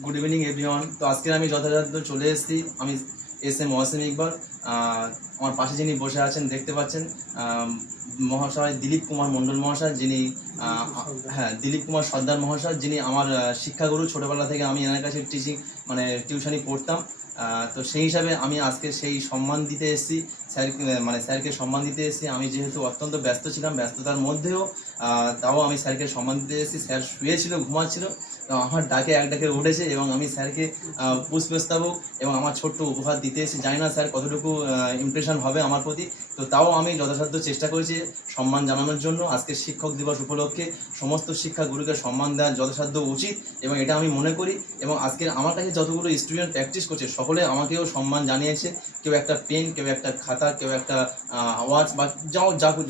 Good evening everyone. তো আজকে আমি যথাযথ চলে এসেছি। আমি এস এম ওয়াসিম ইকবাল। আমার পাশে যিনি বসে আছেন দেখতে পাচ্ছেন মহাশয় দিলীপ কুমার মণ্ডল মহাশয়, যিনি দিলীপ কুমার সর্দার মহাশয়, যিনি আমার শিক্ষাগুরু। ছোটোবেলা থেকে আমি এনার কাছে টিউশনি পড়তাম। তো সেই হিসাবে আমি আজকে সেই সম্মান দিতে এসেছি স্যারকে সম্মান দিতে এসেছি। আমি যেহেতু অত্যন্ত ব্যস্ত ছিলাম, ব্যস্ততার মধ্যেও তাও আমি স্যারকে সম্মান দিতে এসেছি। স্যার শুয়েছিল, ঘুমাচ্ছিল, তো আমার এক ডাকে উঠেছে এবং আমি স্যারকে পুষ্পস্তবক এবং আমার ছোট্ট উপহার দিতে এসেছি। জানি না স্যার কতটুকু ইমপ্রেশন হবে আমার প্রতি, তো তাও আমি যথাসাধ্য চেষ্টা করেছি সম্মান জানানোর জন্য। আজকে শিক্ষক দিবস উপলক্ষে সমস্ত শিক্ষাগুরুকে সম্মান দেওয়া যথাসাধ্য উচিত এবং এটা আমি মনে করি। এবং আজকের আমার কাছে যতগুলো স্টুডেন্ট প্র্যাকটিস করছে সকলে আমাকেও সম্মান জানিয়েছে। কেউ একটা পেন, কেউ একটা খাতা, কেউ একটা ওয়াচ বা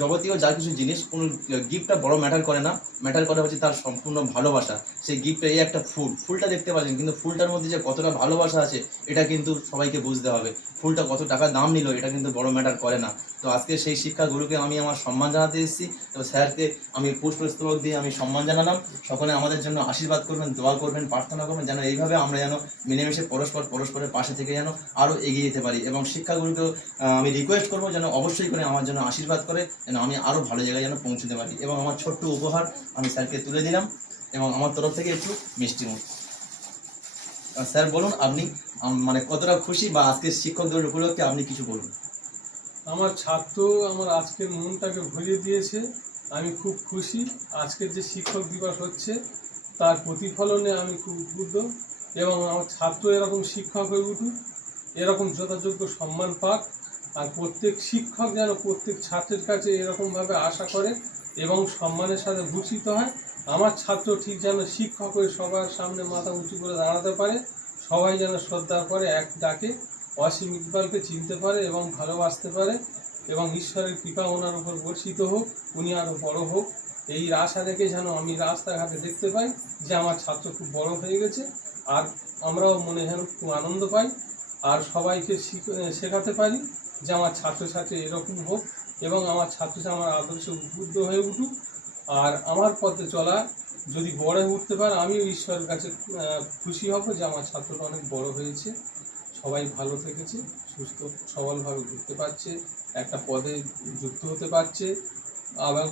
যাবতীয় যা কিছু জিনিস। কোনো গিফটটা বড় ম্যাটার করে না, ম্যাটার করে হচ্ছে তার সম্পূর্ণ ভালোবাসা। সেই গিফটটা এই একটা ফুলটা দেখতে পাচ্ছেন, কিন্তু ফুলটার মধ্যে যে কতটা ভালোবাসা আছে এটা কিন্তু সবাইকে বুঝতে হবে। ফুলটা কত টাকা দাম নিল এটা কিন্তু বড় ম্যাটার করে না। তো আজকে সেই শিক্ষাগুরুকে আমি আমার সম্মান জানাতে এসেছি। তো স্যারকে আমি পুষ্পস্তবক দিয়ে আমি সম্মান জানালাম। সকলে আমাদের জন্য আশীর্বাদ করবেন, দোয়া করবেন, প্রার্থনা করবেন যেন এইভাবে আমরা যেন মিলেমিশে পরস্পরের পাশে থেকে যেন আরও এগিয়ে যেতে পারি। এবং শিক্ষাগুরুকেও আমি রিকোয়েস্ট করবো যেন অবশ্যই করে আমার জন্য আশীর্বাদ করে যেন আমি আরও ভালো জায়গায় যেন পৌঁছতে পারি। এবং আমার ছোট্ট উপহার আমি স্যারকে তুলে দিলাম এবং আমার তরফ থেকে একটু মিষ্টি মুখ। স্যার বলুন, আপনি কতটা খুশি বা আজকের শিক্ষক দিবস উপলক্ষে আপনি কিছু বলুন। আমার ছাত্র আমার আজকের মনটাকে ভরিয়ে দিয়েছে। আমি খুব খুশি। আজকের যে শিক্ষক দিবস হচ্ছে তার প্রতিফলনে আমি খুব উদ্বুদ্ধ এবং আমার ছাত্র এরকম শিক্ষক হয়ে উঠুক, এরকম যথাযোগ্য সম্মান পাক। আর প্রত্যেক শিক্ষক যেন প্রত্যেক ছাত্রের কাছে এরকমভাবে আশা করে এবং সম্মানের সাথে ভূষিত হয়। আমার ছাত্র ঠিক যেন শিক্ষক হয়ে সবার সামনে মাথা উঁচু করে দাঁড়াতে পারে, সবাই যেন শ্রদ্ধা করে এক ডাকে ওয়াসিম ইকবালকে চিনতে পারে এবং ভালোবাসতে পারে এবং ঈশ্বরের কৃপা ওনার উপর বর্ষিত হোক, উনি আরও বড় হোক। এই আশা রেখে যেন আমি রাস্তাঘাটে দেখতে পাই যে আমার ছাত্র খুব বড় হয়ে গেছে, আর আমরাও মনে যেন খুব আনন্দ পাই আর সবাইকে শেখাতে পারি যে আমার ছাত্রছাত্রী এরকম হোক এবং আমার ছাত্রছাত্রী আমার আদর্শে উদ্বুদ্ধ হয়ে উঠুক। আর আমার পথে চলা যদি বড় হয়ে উঠতে পারে আমিও ঈশ্বরের কাছে খুশি হব যে আমার ছাত্রটা অনেক বড় হয়েছে, সবাই ভালো থেকেছে, সুস্থ সবলভাবে ঘুরতে পারছে, একটা পদে যুক্ত হতে পারছে, আবার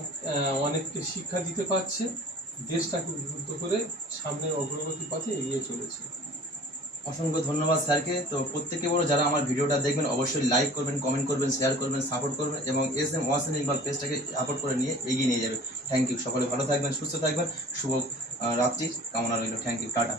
অনেককে শিক্ষা দিতে পারছে, দেশটাকে উদ্বুদ্ধ করে সামনের অগ্রগতি পথে এগিয়ে চলেছে। অসংখ্য ধন্যবাদ স্যারকে। তো প্রত্যেকে বলো যারা আমার ভিডিওটা দেখবেন অবশ্যই লাইক করবেন, কমেন্ট করবেন, শেয়ার করবেন, সাপোর্ট করবেন এবং এস এম ওয়াসিম ইকবাল পেজটাকে সাপোর্ট করে নিয়ে এগিয়ে নিয়ে যাবে। Thank you. সকলে ভালো থাকবেন, সুস্থ থাকবেন। শুভ রাত্রি কামনা রইল। Thank you. টাটা।